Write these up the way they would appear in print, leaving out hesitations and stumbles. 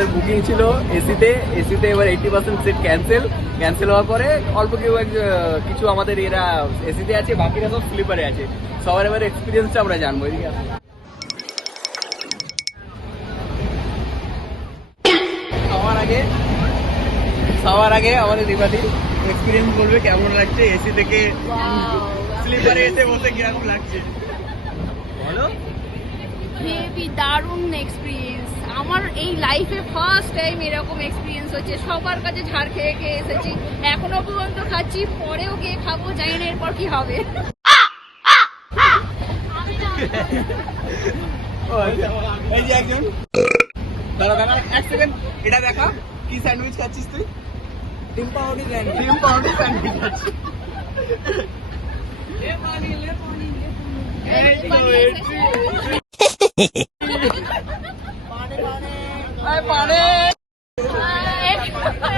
আমাদের বুকিং ছিল এসিতে এবার 80% সিট ক্যান্সেল হওয়ার পরে অল্প কিছু আমাদের এরা এসিতে আছে, বাকিরা সব স্লিপারে আছে। সবার এবার এক্সপিরিয়েন্সটা আমরা জানবো। এদিকে সবার আগে আমাদের দীপালি এক্সপিরিয়েন্স বলবে কেমন লাগছে এসি থেকে স্লিপারে এসে বসে কিরকম লাগছে বলো। হেভি দারুণ এক্সপিরিয়েন্স। আমার এই লাইফে ফার্স্ট টাইম এরকম এক্সপিরিয়েন্স হচ্ছে। সবার কাছে ঝাড় খেয়ে খেয়ে এসেছি, এখনো পর্যন্ত খাচ্ছি, পরেও গিয়ে খাবো, জানি না এরপর কি হবে। এই যে একজন দাঁড়া এক সেকেন্ড, এটা দেখা কি স্যান্ডউইচ খাচ্ছিস তুই? ডিম পাউরুটি স্যান্ডউইচ খাচ্ছিস।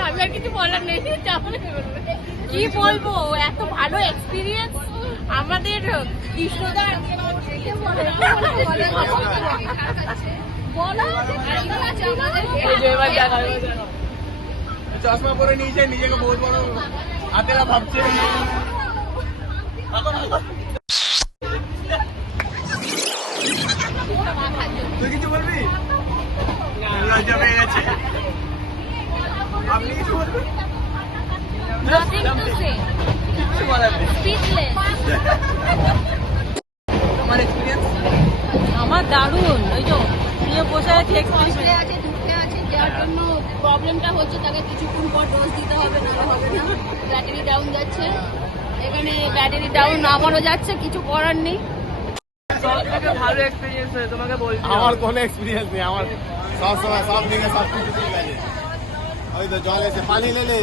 আমি আর কিছু বলার নেই, কি বলবো, এত ভালো এক্সপিরিয়েন্স আমাদের কৃষ্ণদা। চশমা পরে নিয়েছে, নিজেকে বহুত বড় হাতেরা ভাবছে। তুই কিছু বলবি? লজ্জা পেয়ে গেছে। আপনি কিছু বলবেন? কিছু বলার নেই। তোমার এক্সপিরিয়েন্স? আমার দারুণ। ওই যে নিয়ে বসে আছে, ঢুকতে আছে, যার জন্য প্রবলেমটা হচ্ছে তাকে কিছুক্ষণ পর ডোজ দিতে হবে, নাহলে হবে না। ব্যাটারি ডাউন যাচ্ছে, এখানে ব্যাটারি ডাউন আমারও যাচ্ছে, কিছু করার নেই। ভালো এক্সপিরিয়েন্স হয়েছে তোমাকে বলছি। আমার কোনো এক্সপিরিয়েন্স নেই, আমার সব সময় সব দিকে সব কিছু ঠিক আছে। ওই তো জল এসে পানি লেলে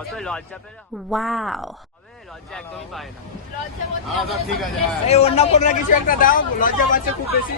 অত লজ্জা পেলে Wow. হবে, লজ্জা একদমই পায় না। সব ঠিক আছে। এই অন্য কোনো কিছু একটা দাও, লজ্জা পাচ্ছে খুব বেশি।